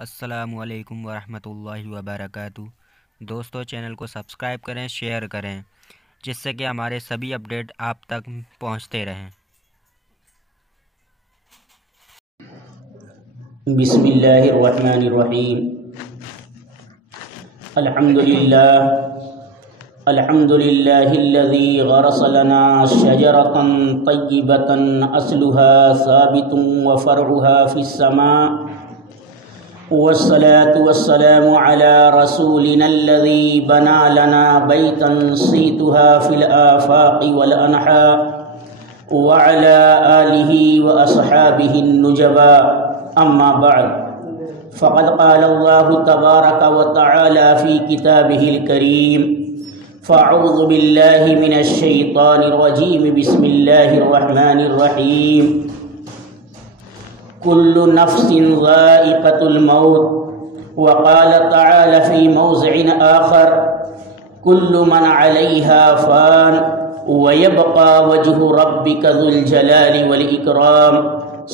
السلام علیکم ورحمۃ اللہ وبرکاتہ۔ دوستو، چینل کو سبسکرائب کریں، شیئر کریں، جس سے کہ ہمارے سبھی اپڈیٹ آپ تک پہنچتے رہیں۔ بسم اللہ الرحمن الرحیم۔ الحمد للہ الذی غرس لنا شجرة طیبة اصلها ثابت وفرعها في السماء، والصلاة والسلام على رسولنا الذي بنى لنا بيتا صيتها في الآفاق والأنحاء، وعلى آله وأصحابه النجباء، أما بعد، فقد قال الله تبارك وتعالى في كتابه الكريم: فأعوذ بالله من الشيطان الرجيم، بسم الله الرحمن الرحيم: كل نفس ذائقة الموت. وقال تعالى في موضع آخر: كل من عليها فان ويبقى وجه ربك ذو الجلال والإكرام.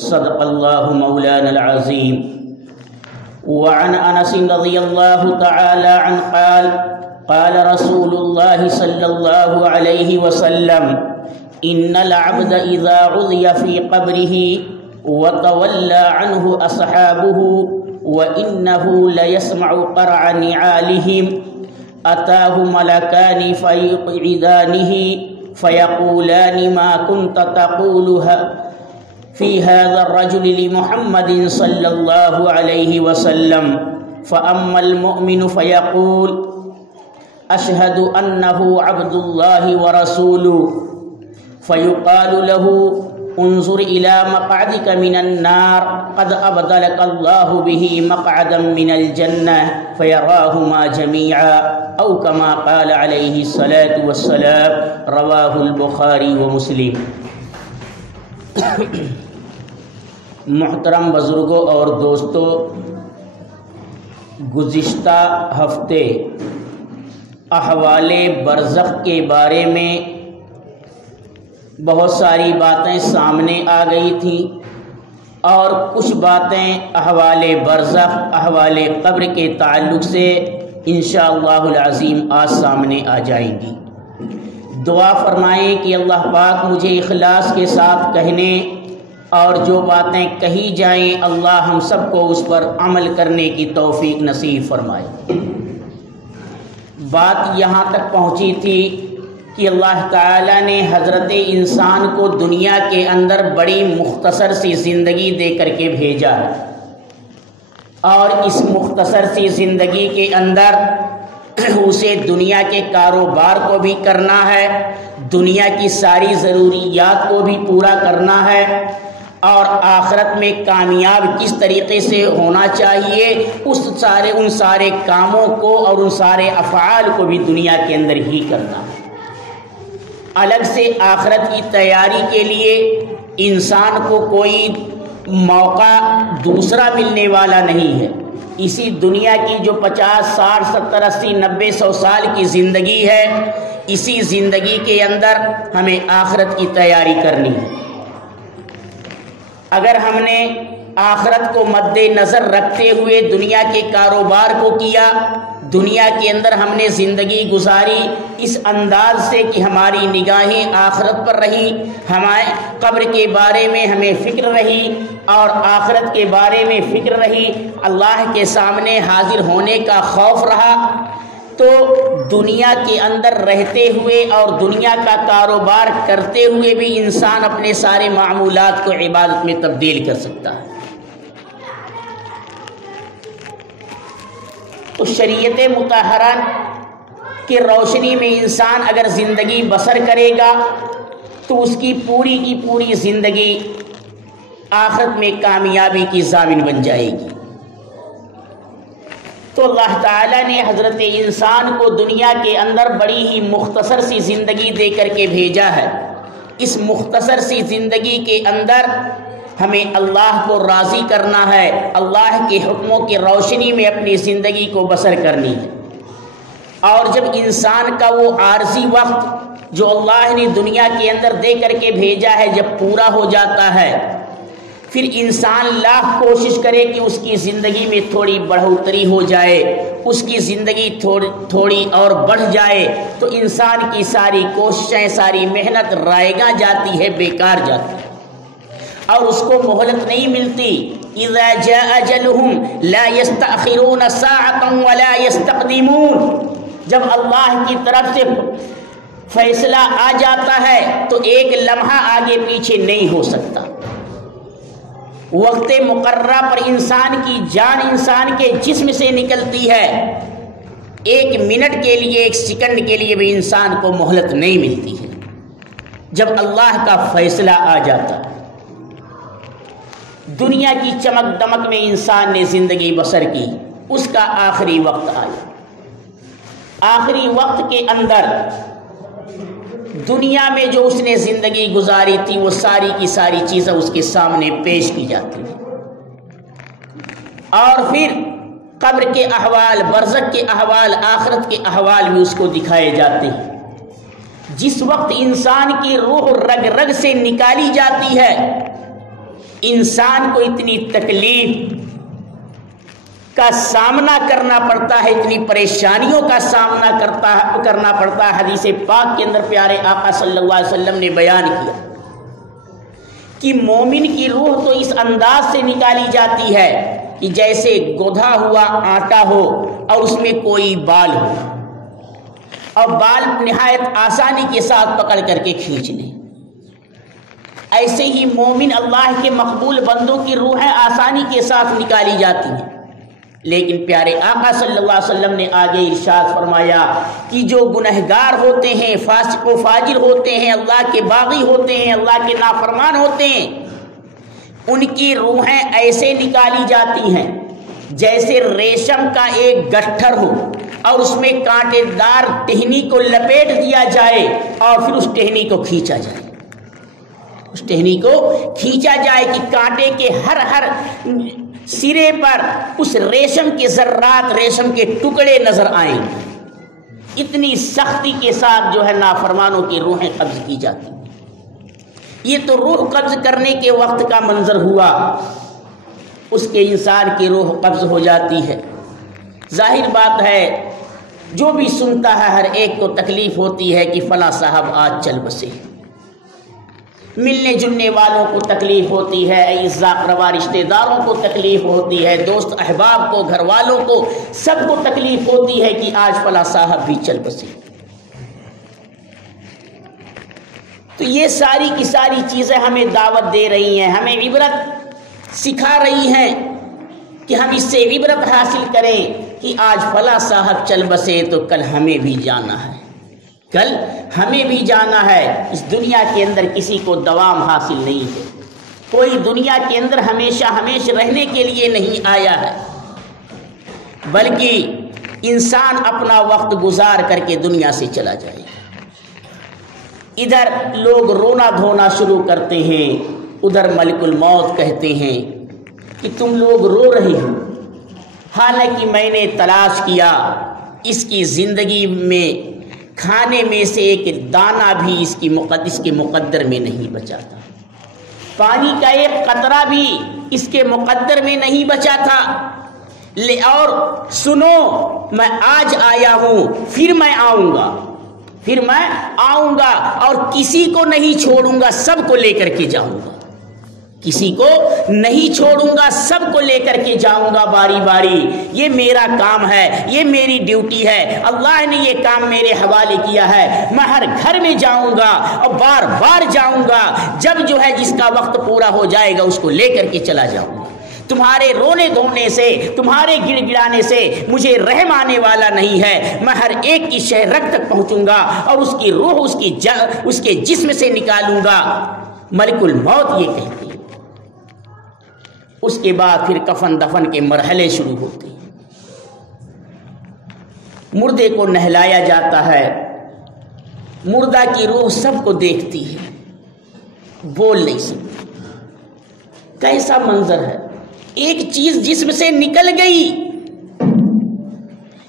صدق الله مولانا العظيم. وعن أنس رضي الله تعالى عنه قال: قال رسول الله صلى الله عليه وسلم: إن العبد إذا عُذِيَ في قبره وتولى عنه أصحابه وإنه ليسمع قرع نعالهم أتاه ملكان فيقعدانه فيقولان: ما كنت تقولها في هذا الرجل لمحمد صلى الله عليه وسلم؟ فأما المؤمن فيقول: أشهد أنه عبد الله ورسوله، فيقال له: انظر إلى مقعدك من النار، قد أبدلك الله به مقعدا من الجنة، فيراهما جميعا، أو كما قال عليه الصلاة والسلام. رواه البخاری ومسلم۔ محترم بزرگوں اور دوستو، گزشتہ ہفتے احوال برزخ کے بارے میں بہت ساری باتیں سامنے آ گئی تھیں، اور کچھ باتیں احوال برزخ، احوال قبر کے تعلق سے انشاءاللہ العظیم آج سامنے آ جائیں گی۔ دعا فرمائیں کہ اللہ پاک مجھے اخلاص کے ساتھ کہنے اور جو باتیں کہی جائیں اللہ ہم سب کو اس پر عمل کرنے کی توفیق نصیب فرمائے۔ بات یہاں تک پہنچی تھی کہ اللہ تعالیٰ نے حضرت انسان کو دنیا کے اندر بڑی مختصر سی زندگی دے کر کے بھیجا ہے، اور اس مختصر سی زندگی کے اندر اسے دنیا کے کاروبار کو بھی کرنا ہے، دنیا کی ساری ضروریات کو بھی پورا کرنا ہے، اور آخرت میں کامیاب کس طریقے سے ہونا چاہیے ان سارے کاموں کو اور ان سارے افعال کو بھی دنیا کے اندر ہی کرنا ہے۔ الگ سے آخرت کی تیاری کے لیے انسان کو کوئی موقع دوسرا ملنے والا نہیں ہے۔ اسی دنیا کی جو 50، 60، 70، 80، 90، 100 سال کی زندگی ہے، اسی زندگی کے اندر ہمیں آخرت کی تیاری کرنی ہے۔ اگر ہم نے آخرت کو مد نظر رکھتے ہوئے دنیا کے کاروبار کو کیا، دنیا کے اندر ہم نے زندگی گزاری اس انداز سے کہ ہماری نگاہیں آخرت پر رہی، ہمارے قبر کے بارے میں ہمیں فکر رہی اور آخرت کے بارے میں فکر رہی، اللہ کے سامنے حاضر ہونے کا خوف رہا، تو دنیا کے اندر رہتے ہوئے اور دنیا کا کاروبار کرتے ہوئے بھی انسان اپنے سارے معمولات کو عبادت میں تبدیل کر سکتا ہے۔ تو شریعت مطہرہ کی روشنی میں انسان اگر زندگی بسر کرے گا تو اس کی پوری زندگی آخرت میں کامیابی کی ضامن بن جائے گی۔ تو اللہ تعالیٰ نے حضرت انسان کو دنیا کے اندر بڑی ہی مختصر سی زندگی دے کر کے بھیجا ہے۔ اس مختصر سی زندگی کے اندر ہمیں اللہ کو راضی کرنا ہے، اللہ کے حکموں کی روشنی میں اپنی زندگی کو بسر کرنی ہے۔ اور جب انسان کا وہ عارضی وقت جو اللہ نے دنیا کے اندر دے کر کے بھیجا ہے جب پورا ہو جاتا ہے، پھر انسان لاکھ کوشش کرے کہ اس کی زندگی میں تھوڑی بڑھوتری ہو جائے، اس کی زندگی تھوڑی اور بڑھ جائے، تو انسان کی ساری کوششیں، ساری محنت رائگاں جاتی ہے، بیکار جاتی ہے، اور اس کو مہلت نہیں ملتی۔ اذا جاء اجلهم لا يستأخرون ساعة ولا يستقدمون، جب اللہ کی طرف سے فیصلہ آ جاتا ہے تو ایک لمحہ آگے پیچھے نہیں ہو سکتا۔ وقت مقررہ پر انسان کی جان انسان کے جسم سے نکلتی ہے، ایک منٹ کے لیے، ایک سیکنڈ کے لیے بھی انسان کو مہلت نہیں ملتی ہے۔ جب اللہ کا فیصلہ آ جاتا ہے، دنیا کی چمک دمک میں انسان نے زندگی بسر کی، اس کا آخری وقت آیا۔ آخری وقت کے اندر دنیا میں جو اس نے زندگی گزاری تھی وہ ساری کی ساری چیزیں اس کے سامنے پیش کی جاتی ہیں، اور پھر قبر کے احوال، برزخ کے احوال، آخرت کے احوال بھی اس کو دکھائے جاتے ہیں۔ جس وقت انسان کی روح رگ رگ سے نکالی جاتی ہے، انسان کو اتنی تکلیف کا سامنا کرنا پڑتا ہے، اتنی پریشانیوں کا سامنا کرنا پڑتا ہے۔ حدیث پاک کے اندر پیارے آقا صلی اللہ علیہ وسلم نے بیان کیا کہ مومن کی روح تو اس انداز سے نکالی جاتی ہے کہ جیسے گودھا ہوا آٹا ہو اور اس میں کوئی بال ہو، اور بال نہایت آسانی کے ساتھ پکڑ کر کے کھینچ لیں۔ ایسے ہی مومن اللہ کے مقبول بندوں کی روحیں آسانی کے ساتھ نکالی جاتی ہیں، لیکن پیارے آقا صلی اللہ علیہ وسلم نے آگے ارشاد فرمایا کہ جو گنہگار ہوتے ہیں، فاسق و فاجر ہوتے ہیں، اللہ کے باغی ہوتے ہیں، اللہ کے نافرمان ہوتے ہیں، ان کی روحیں ایسے نکالی جاتی ہیں جیسے ریشم کا ایک گٹھر ہو اور اس میں کانٹے دار ٹہنی کو لپیٹ دیا جائے اور پھر اس ٹہنی کو کھینچا جائے، اس ٹہنی کو کھینچا جائے کہ کانٹے کے ہر سرے پر اس ریشم کے ذرات، ریشم کے ٹکڑے نظر آئیں۔ اتنی سختی کے ساتھ جو ہے نافرمانوں کی روحیں قبض کی جاتی ہیں۔ یہ تو روح قبض کرنے کے وقت کا منظر ہوا، اس کے انسان کی روح قبض ہو جاتی ہے۔ ظاہر بات ہے جو بھی سنتا ہے ہر ایک کو تکلیف ہوتی ہے کہ فلاں صاحب آج چل بسے، ملنے جلنے والوں کو تکلیف ہوتی ہے، اعزاء اقربا رشتہ داروں کو تکلیف ہوتی ہے، دوست احباب کو، گھر والوں کو، سب کو تکلیف ہوتی ہے کہ آج فلاں صاحب بھی چل بسے۔ تو یہ ساری کی ساری چیزیں ہمیں دعوت دے رہی ہیں، ہمیں عبرت سکھا رہی ہیں کہ ہم اس سے عبرت حاصل کریں کہ آج فلاں صاحب چل بسے تو کل ہمیں بھی جانا ہے، کل ہمیں بھی جانا ہے۔ اس دنیا کے اندر کسی کو دوام حاصل نہیں ہے، کوئی دنیا کے اندر ہمیشہ رہنے کے لیے نہیں آیا ہے، بلکہ انسان اپنا وقت گزار کر کے دنیا سے چلا جائے۔ ادھر لوگ رونا دھونا شروع کرتے ہیں، ادھر ملک الموت کہتے ہیں کہ تم لوگ رو رہے ہو، حالانکہ میں نے تلاش کیا اس کی زندگی میں کھانے میں سے ایک دانہ بھی اس کے مقدر میں نہیں بچا تھا، پانی کا ایک قطرہ بھی اس کے مقدر میں نہیں بچا تھا۔ اور سنو، میں آج آیا ہوں، پھر میں آؤں گا اور کسی کو نہیں چھوڑوں گا، سب کو لے کر کے جاؤں گا، کسی کو نہیں چھوڑوں گا، سب کو لے کر کے جاؤں گا باری باری۔ یہ میرا کام ہے، یہ میری ڈیوٹی ہے، اللہ نے یہ کام میرے حوالے کیا ہے۔ میں ہر گھر میں جاؤں گا اور بار بار جاؤں گا، جب جو ہے جس کا وقت پورا ہو جائے گا اس کو لے کر کے چلا جاؤں گا۔ تمہارے رونے دھونے سے، تمہارے گڑ گڑانے سے مجھے رحم آنے والا نہیں ہے۔ میں ہر ایک کی شہ رگ تک پہنچوں گا اور اس کی روح اس کے جسم سے نکالوں گا۔ ملک الموت یہ کہتے ہیں۔ اس کے بعد پھر کفن دفن کے مرحلے شروع ہوتے ہیں، مردے کو نہلایا جاتا ہے، مردہ کی روح سب کو دیکھتی ہے، بول نہیں سکتی۔ کیسا منظر ہے، ایک چیز جسم سے نکل گئی،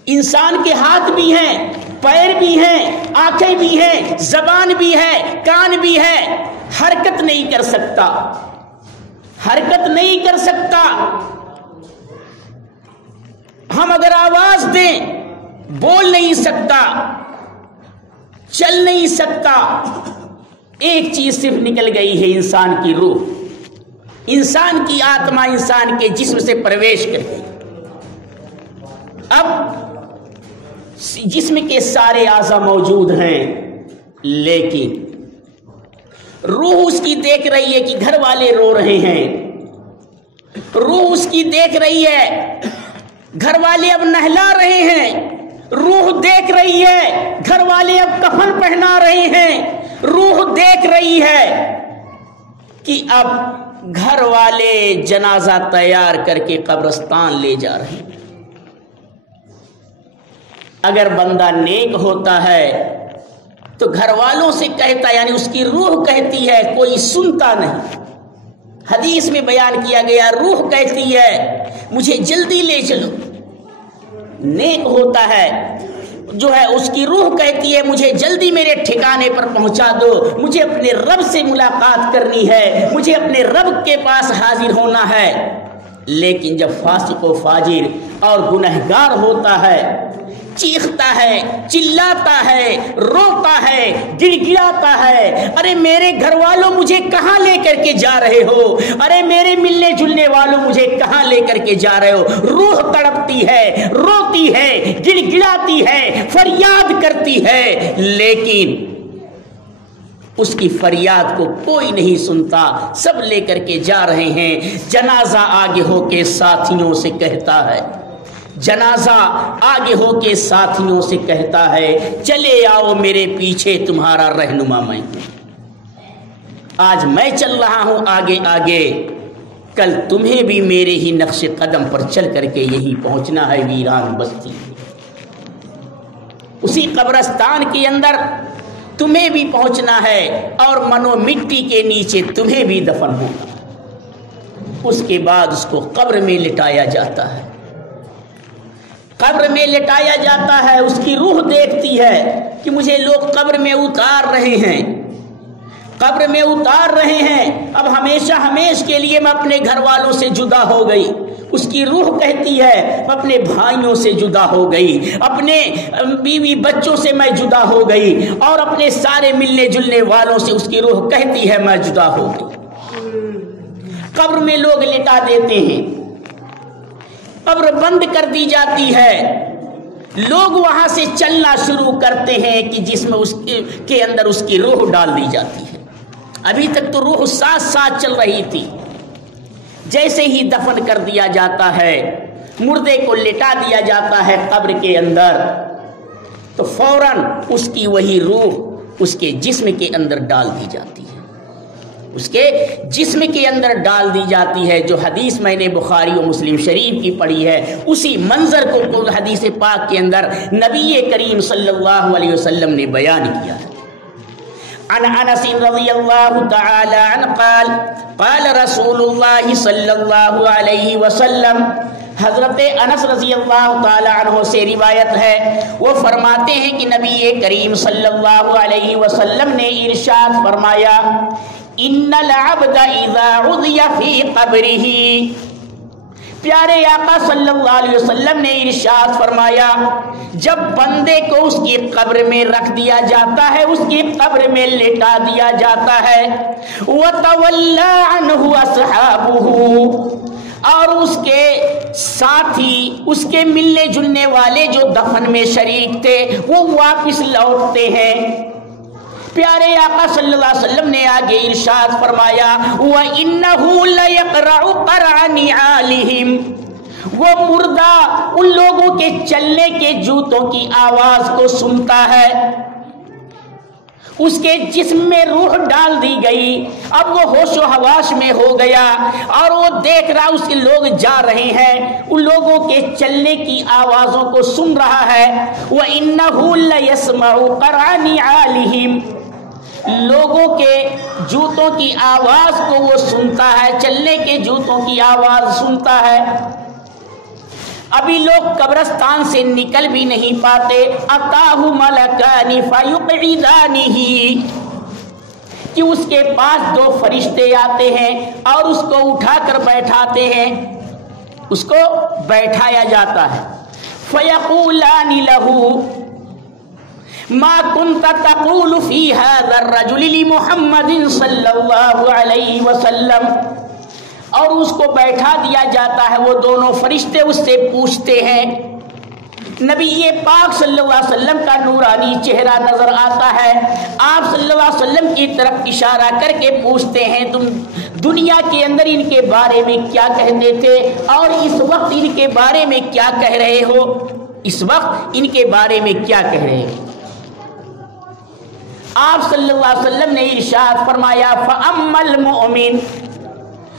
انسان کے ہاتھ بھی ہیں، پیر بھی ہیں، آنکھیں بھی ہیں، زبان بھی ہے، کان بھی ہے، حرکت نہیں کر سکتا، हरकत नहीं कर सकता। हम अगर आवाज दें, बोल नहीं सकता, चल नहीं सकता। एक चीज सिर्फ निकल गई है, इंसान की रूह, इंसान की आत्मा इंसान के जिस्म से प्रवेश कर गई। अब जिस्म के सारे आज़ा मौजूद हैं, लेकिन रूह उसकी देख रही है कि घर वाले रो रहे हैं, रूह उसकी देख रही है घर वाले अब नहला रहे हैं, रूह देख रही है घर वाले अब कफन पहना रहे हैं, रूह देख रही है कि अब घर वाले जनाजा तैयार करके कब्रिस्तान ले जा रहे हैं। अगर बंदा नेक होता है तो घर वालों से कहता, यानी उसकी रूह कहती है, कोई सुनता नहीं। हदीस में बयान किया गया, रूह कहती है मुझे जल्दी ले चलो। नेक होता है जो है, उसकी रूह कहती है मुझे जल्दी मेरे ठिकाने पर पहुंचा दो, मुझे अपने रब से मुलाकात करनी है, मुझे अपने रब के पास हाजिर होना है। लेकिन जब फासिक व फाजिर और गुनहगार होता है, चीखता है, चिल्लाता है, रोता है, गिड़गिड़ाता है, अरे मेरे घर वालों मुझे कहां लेकर के जा रहे हो, अरे मेरे मिलने जुलने वालों मुझे कहां लेकर के जा रहे हो। रूह तड़पती है, रोती है, गिड़गिड़ाती है, फरियाद करती है, लेकिन उसकी फरियाद को कोई नहीं सुनता। सब लेकर के जा रहे हैं। जनाजा आगे होके साथियों से कहता है, जनाजा आगे होके साथियों से कहता है, चले आओ मेरे पीछे, तुम्हारा रहनुमा मैं हूं। आज मैं चल रहा हूं आगे आगे, कल तुम्हें भी मेरे ही नक्शे कदम पर चल करके यही पहुंचना है वीरान बस्ती। उसी कब्रिस्तान के अंदर तुम्हें भी पहुंचना है और मनो मिट्टी के नीचे तुम्हें भी दफन होगा। उसके बाद उसको कब्र में लिटाया जाता है। कब्र में लिटाया जाता है, उसकी रूह देखती है कि मुझे लोग कब्र में उतार रहे हैं, कब्र में उतार रहे हैं, अब हमेशा हमेश के लिए मैं अपने घर वालों से जुदा हो गई। उसकी रूह कहती है मैं अपने भाइयों से जुदा हो गई, अपने बीवी बच्चों से मैं जुदा हो गई, और अपने सारे मिलने जुलने वालों से उसकी रूह कहती है मैं जुदा हो गई। कब्र में लोग लिटा देते हैं, कब्र बंद कर दी जाती है, लोग वहां से चलना शुरू करते हैं कि जिसमें उसके अंदर उसकी रूह डाल दी जाती है। अभी तक तो रूह साथ साथ चल रही थी, जैसे ही दफन कर दिया जाता है, मुर्दे को लिटा दिया जाता है कब्र के अंदर, तो फौरन उसकी वही रूह उसके जिस्म के अंदर डाल दी जाती है, उसके जिस्म के अंदर डाल दी जाती है। जो हदीस मैंने बुखारी और मुस्लिम शरीफ की पढ़ी है, उसी मंजर को हदीस पाक के अंदर नबी करीम सल्लल्लाहु अलैहि वसल्लम ने बयान किया है। अन अनस रज़ियल्लाहु तआला अन्हु क़ाल क़ाल रसूलुल्लाह सल्लल्लाहु अलैहि वसल्लम, हजरत अनस रज़ियल्लाहु तआला अन्हु से रिवायत है, वो फरमाते हैं कि नबी करीम सल्लल्लाहु अलैहि वसल्लम ने इरशाद फरमाया, इन्नल अब्द इज़ा उज़िया फ़ी क़ब्रिही, प्यारे आका सल्लल्लाहु अलैहि वसल्लम ने इरशाद फरमाया, जब बंदे को उसकी कब्र में रख दिया जाता है, उसकी कब्र में लेटा दिया जाता है, व तवल्ला अन्हु अस्हाबुहु, और उसके साथी, उसके मिलने जुलने वाले जो दफन में शरीक थे, वो वापस लौटते हैं। प्यारे आका सल्लल्लाहु अलैहि वसल्लम ने आगे इरशाद फरमाया, व इन्नहु लयक़रअु क़रअनि आलिहिम, वो मुर्दा उन लोगों के चलने के जूतों की आवाज को सुनता है। उसके जिस्म में रूह डाल दी गई, अब वो होशो हवास में हो गया और वो देख रहा उसके लोग जा रहे हैं, उन लोगों के चलने की आवाजों को सुन रहा है। व इन्नहु लयस्मउ क़रअनि आलिहिम, लोगों के जूतों की आवाज को वो सुनता है, चलने के जूतों की आवाज सुनता है। अभी लोग कब्रिस्तान से निकल भी नहीं पाते। अताहु मलकानि फयुक़इदानिही, कि उसके पास 2 फरिश्ते आते हैं और उसको उठा कर बैठाते हैं, उसको बैठाया जाता है। फयक़ूलानि लहू मा कुन्त तक़ूलु फ़ी हाज़ा अर्रजुलि लि मुहम्मदिन सल्लल्लाहु अलैहि वसल्लम, और उसको बैठा दिया जाता है। वो दोनों फरिश्ते उससे पूछते हैं, नबी ये पाक सल्लल्लाहु अलैहि वसल्लम का नूरानी चेहरा नजर आता है, आप सल्लल्लाहु अलैहि वसल्लम की तरफ इशारा करके पूछते हैं, तुम दुनिया के अंदर इनके बारे में क्या कहते थे और इस वक्त इनके बारे में क्या कह रहे हो, इस वक्त इनके बारे में क्या कह रहे हो। आप सल्लल्लाहु अलैहि वसल्लम ने इरशाद फरमाया, फ़अम्मल मुमिन,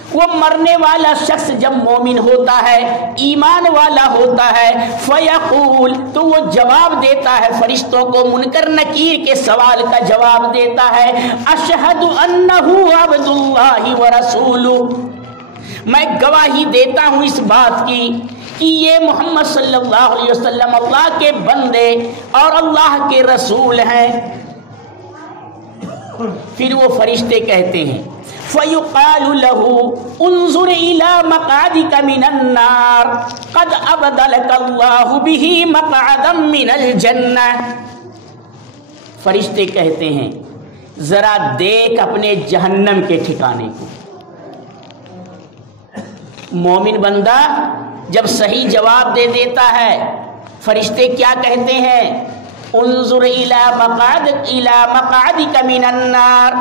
वो मरने वाला शख्स जब मोमिन होता है, ईमान वाला होता है, फयक़ूल, तो वो जवाब देता है फरिश्तों को, मुनकर नकीर के सवाल का जवाब देता है, अशहदु अन्नहु अब्दुल्लाहि व रसूलुहु, मैं गवाही देता हूँ इस बात की कि ये मोहम्मद सल्लल्लाहु अलैहि वसल्लम अल्लाह के बंदे और अल्लाह के रसूल हैं। फिर वो फरिश्ते कहते हैं, फ़युक़ालु लहू उन्ज़ुर इला मक़अदिका मिनन नार क़द अबदलकल्लाहु बिही मक़अदम मिनल जन्नह, फरिश्ते कहते हैं जरा देख अपने जहन्नम के ठिकाने को। मोमिन बंदा जब सही जवाब दे देता है, फरिश्ते क्या कहते हैं, उन्ज़ुर इला मक़अदिका मिनन नार,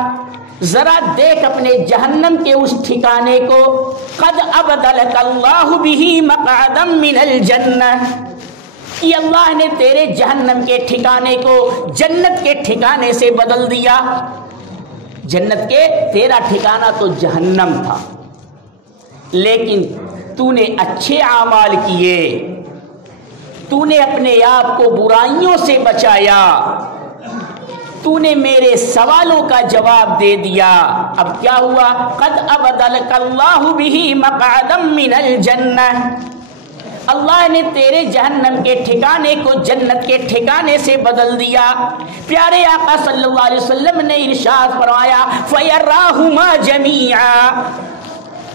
जरा देख अपने जहन्नम के उस ठिकाने को, क़द अबदलकल्लाहु बिही मक़अदम मिनल जन्नह, कि अल्लाह ने तेरे जहन्नम के ठिकाने को जन्नत के ठिकाने से बदल दिया। जन्नत के तेरा ठिकाना तो जहन्नम था, लेकिन तूने अच्छे आमाल किए, तूने अपने आप को बुराइयों से बचाया, तूने मेरे सवालों का जवाब दे दिया। अब क्या हुआ, क़द अबदलकल्लाहु बिही मक़अदम मिनल जन्नह, अल्लाह ने तेरे जहन्नम के ठिकाने को जन्नत के ठिकाने से बदल दिया। प्यारे आका सल्लल्लाहु अलैहि वसल्लम ने इरशाद फरमाया, फ़यराहुमा जमीआ,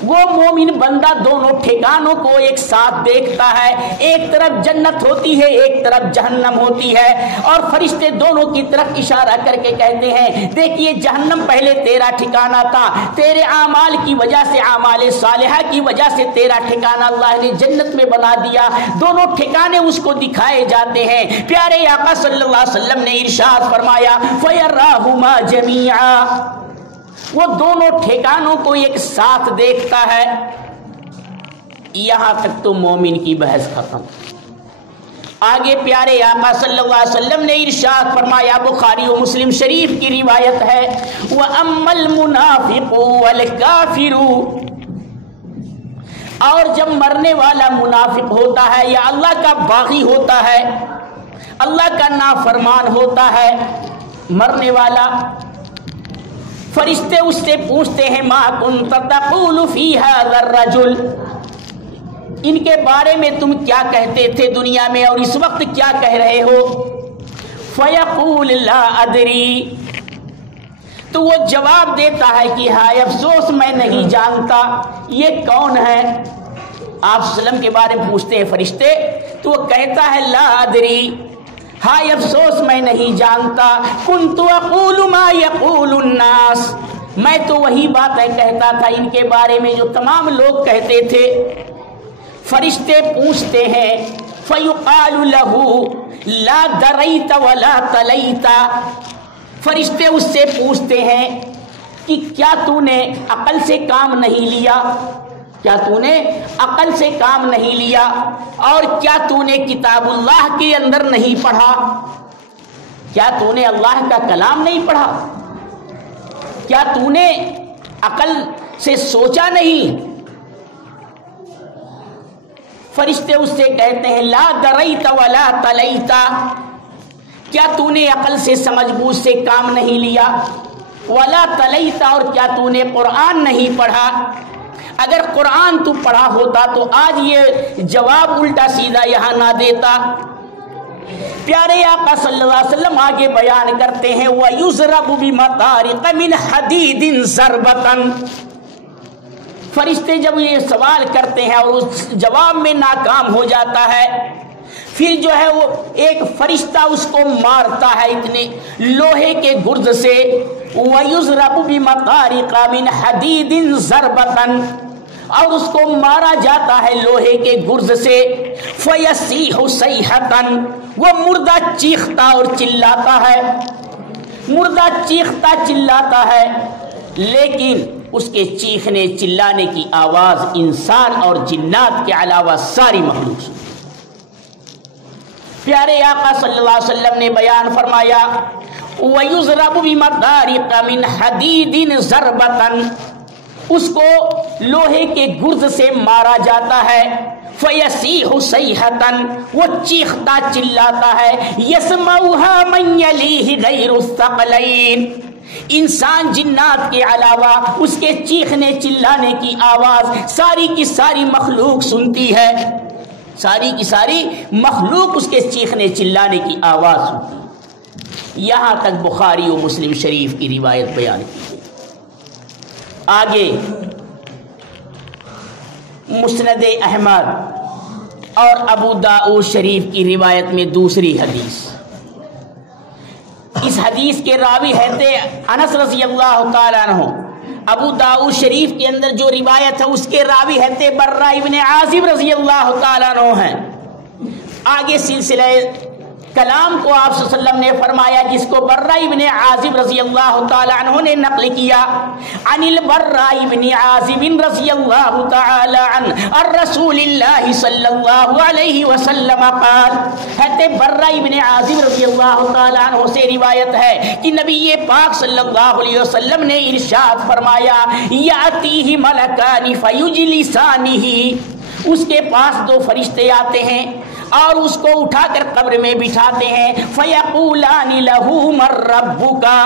वो मोमिन बंदा दोनों ठिकानों को एक साथ देखता है, एक तरफ जन्नत होती है, एक तरफ जहन्नम होती है, और फरिश्ते दोनों की तरफ इशारा करके कहते हैं, देखिए जहन्नम पहले तेरा ठिकाना था, तेरे आमाल की वजह से, आमाल सालिहा की वजह से तेरा ठिकाना अल्लाह ने जन्नत में बना दिया। दोनों ठिकाने उसको दिखाए जाते हैं। प्यारे आका सल्लल्लाहु अलैहि वसल्लम ने इरशाद फरमाया, फ़यराहुमा जमीआ, वो दोनों ठिकानों को एक साथ देखता है। यहां तक तो मोमिन की बहस खत्म। आगे प्यारे आका सल्लल्लाहु अलैहि वसल्लम ने इरशाद फरमाया, बुखारी और मुस्लिम शरीफ की रिवायत है, व अम्मल मुनाफिकु वल काफिरु, और जब मरने वाला मुनाफिक होता है या अल्लाह का बागी होता है, अल्लाह का नाफरमान होता है मरने वाला, फरिश्ते उससे पूछते हैं, मा कुन्त तक़ूलु फ़ी हाज़ा अर्रजुल, इनके बारे में तुम क्या कहते थे दुनिया में और इस वक्त क्या कह रहे हो। फ़यक़ूल ला अदरी, तो वो जवाब देता है कि हाय अफसोस मैं नहीं जानता ये कौन है। आप सल्लम के बारे में पूछते हैं फरिश्ते, तो वो कहता है ला अदरी, हाय अफसोस मैं नहीं जानता, कुन्तु अक़ूलु मा यक़ूलु अन्नास, मैं तो वही बातें कहता था इनके बारे में जो तमाम लोग कहते थे। फरिश्ते पूछते हैं, फ़युक़ालु लहू ला दरैत वला तलैता, फरिश्ते उससे पूछते हैं कि क्या तूने अकल से काम नहीं लिया, क्या तूने अकल से काम नहीं लिया, और क्या तूने किताबुल्लाह के अंदर नहीं पढ़ा, क्या तूने अल्लाह का कलाम नहीं पढ़ा, क्या तूने अकल से सोचा नहीं। फरिश्ते उससे कहते हैं, ला दरैता वला तलैता, क्या तूने अकल से समझबूझ से काम नहीं लिया, वला तलैता, और क्या तूने कुरान नहीं पढ़ा। अगर कुरान तू पढ़ा होता तो आज ये जवाब उल्टा सीधा यहां ना देता। प्यारे आका सल्लल्लाहु अलैहि वसल्लम आगे बयान करते हैं वयुज़रबु बिमतारिक़ मिन हदीदिन ज़रबतन। फरिश्ते जब ये सवाल करते हैं और उस जवाब में नाकाम हो जाता है, फिर जो है वो एक फरिश्ता उसको मारता है इतने लोहे के गुर्ज से। वयुज़रबु बिमतारिक़ मिन हदीदिन ज़रबतन, और उसको मारा जाता है लोहे के गुर्ज से। फयसीहु सैहतन, वो मुर्दा चीखता और चिल्लाता है, मुर्दा चीखता चिल्लाता है, लेकिन उसके चीखने चिल्लाने की आवाज इंसान और जिन्नात के अलावा सारी मखलूक सुनती। प्यारे आका सल्लल्लाहु अलैहि वसल्लम ने बयान फरमाया वयुज़रबु बिमतारिक़ मिन हदीदिन ज़रबतन, उसको लोहे के गुर्ज से मारा जाता है। फयसीहु सैहतन, वो चीखता चिल्लाता है। यसमउहा मन यलीहि गैरु सकलैन, इंसान जिन्नात के अलावा उसके चीखने चिल्लाने की आवाज सारी की सारी मखलूक सुनती है, सारी की सारी मखलूक उसके चीखने चिल्लाने की आवाज सुनती है। यहां तक बुखारी और मुस्लिम शरीफ की रिवायत बयान की। आगे मुस्नद अहमद और अबू दाऊद शरीफ की रिवायत में दूसरी हदीस। इस हदीस के रावी है अनस रज़ियल्लाहु ताला अन्हु। अबू दाऊद शरीफ के अंदर जो रिवायत है उसके रावी है बर्रा इब्न आज़िब रज़ियल्लाहु ताला अन्हु हैं। आगे सिलसिले कलाम को आप सल्लल्लाहु अलैहि वसल्लम ने फरमाया, जिसको बर्रा इब्न आज़िब रज़ियल्लाहु ताला अन्हु ने नक़ल किया। अनिल बर्रा इब्न आज़िब रज़ियल्लाहु ताला अन्हु और रसूलिल्लाह सल्लल्लाहु अलैहि वसल्लम क़ाल, कहते बर्रा इब्न आज़िब रज़ियल्लाहु ताला अन्हु से रिवायत है कि नबी पाक सल्लल्लाहु अलैहि वसल्लम ने इरशाद फरमाया, यातीहि मलकानि फयुजलिसानिही, उसके पास दो फरिश्ते आते हैं और उसको उठाकर कब्र में बिठाते हैं। फयक़ूलानि लहू मर रब्बुका,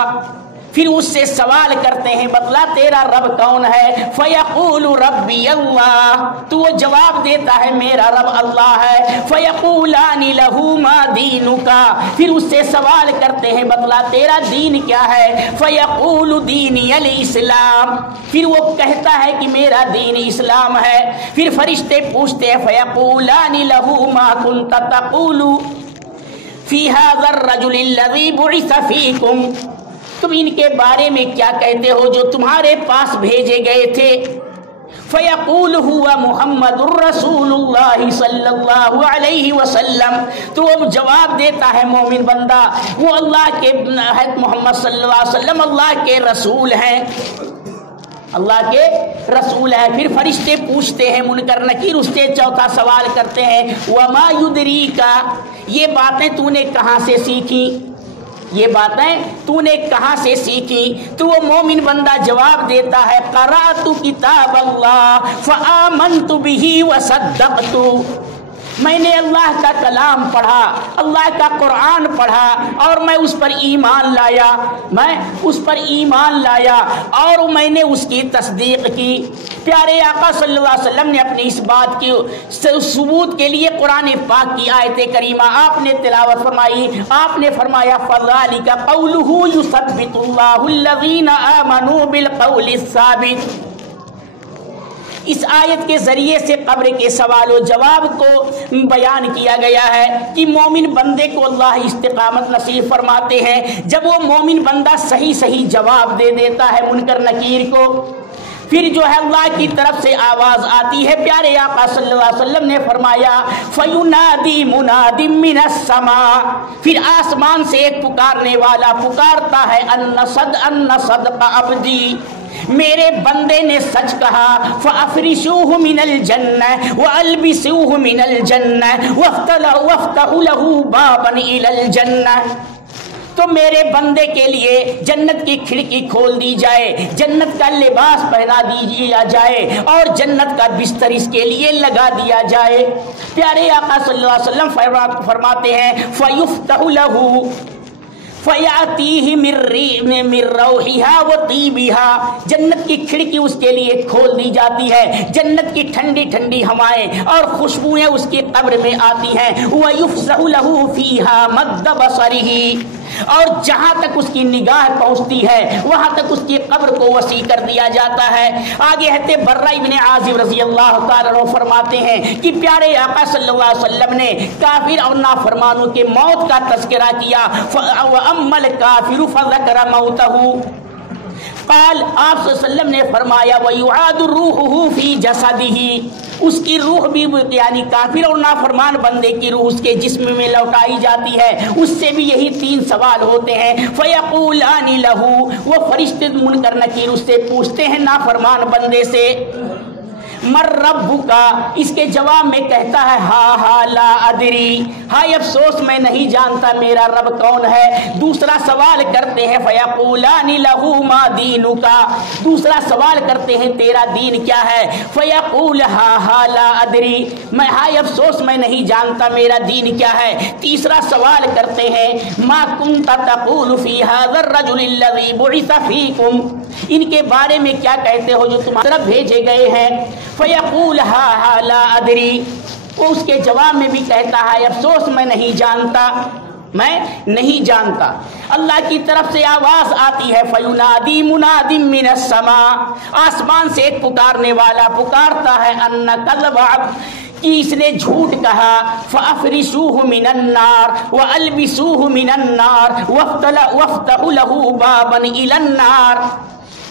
फिर उससे सवाल करते हैं बतला तेरा रब कौन है। फयक़ूलु रब्बी अल्लाह, तो वो जवाब देता है मेरा रब अल्लाह है। फयक़ूलानि लहू मा दीनुका, फिर उससे सवाल करते हैं बतला तेरा दीन क्या है। फयक़ूलु दीनी अल इस्लाम, फिर वो कहता है कि मेरा दीन इस्लाम है। फिर फरिश्ते पूछते हैं फयक़ूलानि लहू मा कुन्त तक़ूलु फ़ी हाज़ा रजुल लज़ी बुइस फ़ीकुम, तुम इनके बारे में क्या कहते हो जो तुम्हारे पास भेजे गए थे। फयक़ूल हुआ मुहम्मदुर रसूलुल्लाह सल्लल्लाहु अलैहि वसल्लम, तो वो जवाब देता है मोमिन बंदा वो अल्लाह के मोहम्मद सल्लल्लाहु अलैहि वसल्लम अल्लाह के रसूल हैं, अल्लाह के रसूल है। फिर फरिश्ते पूछते हैं मुनकर नकीर, उससे चौथा सवाल करते हैं वमा युदरीका, ये बातें तूने कहाँ से सीखी, ये बातें तूने कहाँ से सीखी। तो वो मोमिन बंदा जवाब देता है क़राअतु किताब अल्लाह फ़आमनतु बिही व सद्दक़तु, मैंने अल्लाह का कलाम पढ़ा, अल्लाह का कुरान पढ़ा और मैं उस पर ईमान लाया, मैं उस पर ईमान लाया और मैंने उसकी तस्दीक की। प्यारे आका सल्लल्लाहु अलैहि वसल्लम ने अपनी इस बात की सबूत के लिए कुरान पाक की आयत करीमा आपने तिलावत फरमाई। आपने फरमाया फ़ज़ालिका क़ौलुहु युसब्बितुल्लाहु अल्लज़ीना आमनू बिल क़ौलिस साबित। इस आयत के जरिए से कब्र के सवाल और जवाब को बयान किया गया है कि मोमिन बंदे को अल्लाह इस्तिकामत नसीब फरमाते हैं। जब वो मोमिन बंदा सही सही जवाब दे देता है मुनकर नकीर को, फिर जो है अल्लाह की तरफ से आवाज आती है। प्यारे आका सल्लल्लाहु अलैहि वसल्लम ने फरमाया फयुनादी मुनादी मिनस समा, फिर आसमान से एक पुकारने वाला पुकारता है अन्ना सदका अब्दी, मेरे बंदे ने सच कहा। फ़अफ़रिशूहु मिनल जन्नह व अल्बिसूहु मिनल जन्नह वफ़्तहू लहू बाबन इलल जन्नह, तो मेरे बंदे के लिए जन्नत की खिड़की खोल दी जाए, जन्नत का लिबास पहना दिया जाए और जन्नत का बिस्तर इसके लिए लगा दिया जाए। प्यारे आका सल्लल्लाहु अलैहि वसल्लम फरमाते हैं फ़युफ़्तहु लहू फ़यातीहि मिर रौहिहा व तीबिहा, जन्नत की खिड़की उसके लिए खोल दी जाती है, जन्नत की ठंडी ठंडी हवाएं और खुशबुएं उसकी कब्र में आती हैं। व युफ़ज़हु लहू फ़ीहा मद्द बसरिही, और जहां तक उसकी निगाह पहुंचती है वहां तक उसकी कब्र को वसी कर दिया जाता है। आगे हते बर्रा इब्ने आज़िब रज़ी अल्लाह तआला अन्हु फरमाते हैं कि प्यारे आका सल्लल्लाहु अलैहि वसल्लम ने काफिर और नाफरमानों के मौत का तज़किरा किया। व अम्मल काफिरु फ़ज़करा मौतहू, क़ाल आप सल्लल्लाहु अलैहि वसल्लम ने फरमाया व युआदु रूहुहु फ़ी जसदिही, उसकी रूह भी यानी काफिर और नाफरमान बंदे की रूह उसके जिस्म में लौटाई जाती है। उससे भी यही 3 सवाल होते हैं। फ़यक़ूलानि लहू, वो फरिश्ते मुनकर नकीर उससे पूछते हैं नाफरमान बंदे से, मर रब्बुका, इसके जवाब में कहता है हा ला अदरी, हाय अफसोस मैं नहीं जानता मेरा रब कौन है। दूसरा सवाल करते हैं फ़यक़ूलानि लहू मा दीनुका, दूसरा सवाल करते हैं तेरा दीन क्या है। फ़यक़ूल हा ला अदरी, मैं हाय अफसोस मैं नहीं जानता मेरा दीन क्या है। तीसरा सवाल करते हैं मा कुन्त तक़ूलु फ़ी हाज़ा अर्रजुलिल लज़ी बुइसा फ़ीकुम, इनके बारे में क्या कहते हो जो तुम्हारी तरफ भेजे गए हैं। फ़यक़ूल हा ला अदरी, वो उसके जवाब में भी कहता है अफसोस मैं नहीं जानता, मैं नहीं जानता। अल्लाह की तरफ से आवाज आती है फ़युनादी मुनादिम मिनस समा, आसमान से एक पुकारने वाला पुकारता है अन्ना कज़्ज़ब, कि इसने झूठ कहा। फ़अफ़रिशूहु मिनन्नार व अलबिसूहु मिनन्नार वफ़्तहु लहू बाबन इलन्नार,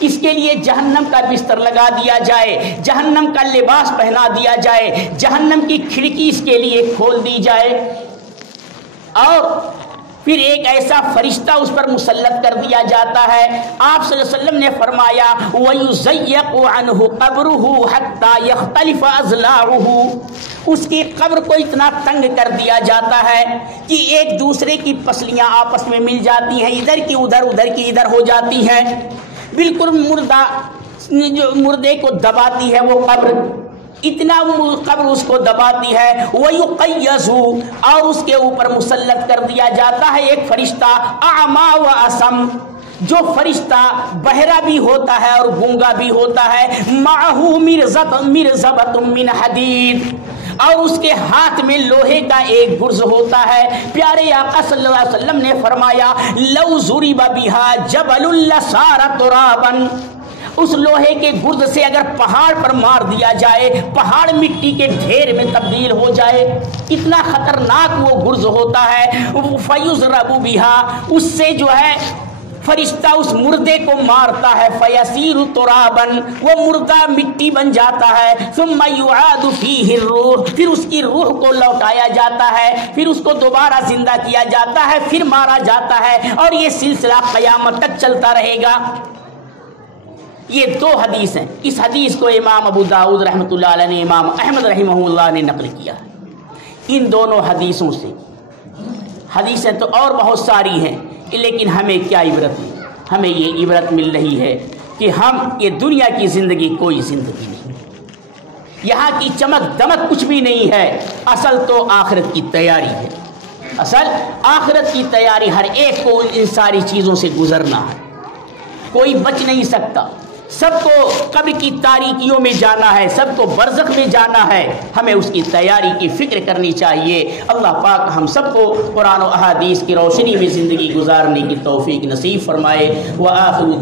इसके लिए जहन्नम का बिस्तर लगा दिया जाए, जहन्नम का लिबास पहना दिया जाए, जहन्नम की खिड़की इसके लिए खोल दी जाए, और फिर एक ऐसा फरिश्ता उस पर मुसल्लत कर दिया जाता है। आप सल्लल्लाहु अलैहि वसल्लम ने फरमाया वयुज़य्यक़ु अन्हु क़ब्रुहु हत्ता यख़्तलिफ़ अज़लाउहु, उसकी कब्र को इतना तंग कर दिया जाता है कि एक दूसरे की पसलियां आपस में मिल जाती हैं, इधर की उधर उधर की इधर हो जाती हैं, बिल्कुल मुर्दा जो मुर्दे को दबाती है वो कब्र, इतना कब्र उसको दबाती है। वयुक़य्यज़ु, और उसके ऊपर मुसल्लत कर दिया जाता है एक फरिश्ता अमा व असम, जो फरिश्ता बहरा भी होता है और गूंगा भी होता है। माहू मिरज़बतुम मिन हदीद, और उसके हाथ में लोहे का एक गुर्ज होता है। प्यारे आका सल्लल्लाहु अलैहि वसल्लम ने फरमाया लौ ज़ुरिबा बिहा जबलुल लसारा तुराबन, उस लोहे के गुर्ज से अगर पहाड़ पर मार दिया जाए पहाड़ मिट्टी के ढेर में तब्दील हो जाए, इतना खतरनाक वो गुर्ज होता है। फ़युज़रबु बिहा, उससे जो है फरिश्ता उस मुर्दे को मारता है। फ़यसीरु तुराबन, वो मुर्दा मिट्टी बन जाता है। सुम्मा युआदु फ़ीहि रूह, फिर उसकी रूह को लौटाया जाता है, फिर उसको दोबारा जिंदा किया जाता है, फिर मारा जाता है, और ये सिलसिला क़यामत तक चलता रहेगा। ये 2 हदीस हैं। इस हदीस को इमाम अबू दाऊद रहमतुल्लाह अलैह ने, इमाम अहमद रहमहुल्लाह ने नकल किया। इन दोनों हदीसों से, हदीसें तो और बहुत सारी हैं, लेकिन हमें क्या इबरत है? हमें ये इबरत मिल रही है कि हम ये दुनिया की ज़िंदगी कोई ज़िंदगी नहीं, यहाँ की चमक दमक कुछ भी नहीं है। असल तो आखिरत की तैयारी है, असल आखिरत की तैयारी। हर एक को इन सारी चीज़ों से गुजरना है, कोई बच नहीं सकता। सबको कब्र की तारीकियों में जाना है, सबको बरज़ख में जाना है। हमें उसकी तैयारी की फ़िक्र करनी चाहिए। अल्लाह पाक हम सबको कुरान और अहादीस की रोशनी में ज़िंदगी गुजारने की तौफ़ीक नसीब फरमाए। व आखिर